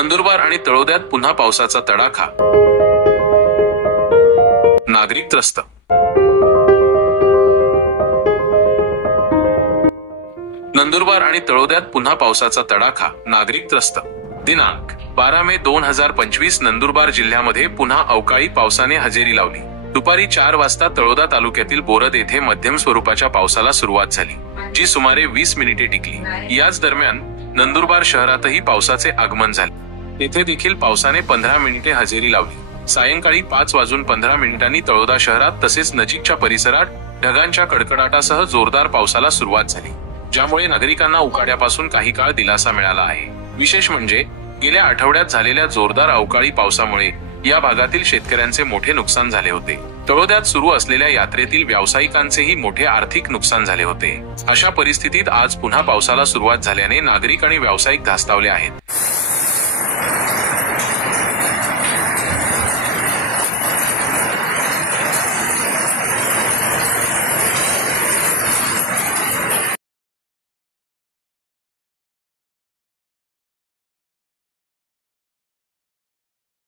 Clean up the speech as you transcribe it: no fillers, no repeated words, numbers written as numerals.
नंदुरबार आणि तळोद्यात पुन्हा पावसाचा तडाखा, नागरिक त्रस्त। नंदुरबार आणि तळोद्यात पुन्हा पावसाचा तडाखा, नागरिक त्रस्त। दिनांक 12 मे 2025 नंदुरबार जिल्ह्यामध्ये पुन्हा अवकाळी पावसाने हजेरी लावली। दुपारी 4 वाजता तळोदा तालुक्यातील बोरद येथे मध्यम स्वरूपाच्या पावसाला सुरुवात झाली, जी सुमारे 20 मिनिटे टिकली। याच दरम्यान नंदुरबार शहरातही पावसाचे आगमन झाले। तेथे देखील पावसाने 15 मिनिटे हजेरी लावली। सायंकाळी 5:15 तळोदा शहरात तसेच नजीकच्या परिसरात ढगांच्या कडकडाटासह जोरदार पावसाला सुरुवात झाली, ज्यामुळे नागरिकांना उकाड्यापासून काही काळ दिलासा मिळाला आहे। विशेष म्हणजे गेल्या आठवड्यात झालेल्या जोरदार अवकाळी पावसामुळे या भागातील शेतकऱ्यांचे मोठे नुकसान झाले होते। तळोद्यात सुरू असलेल्या यात्रेतील व्यावसायिकांचेही मोठे आर्थिक नुकसान झाले होते। अशा परिस्थितीत आज पुन्हा पावसाला सुरुवात झाल्याने नागरिक आणि व्यावसायिक धास्तावले आहेत।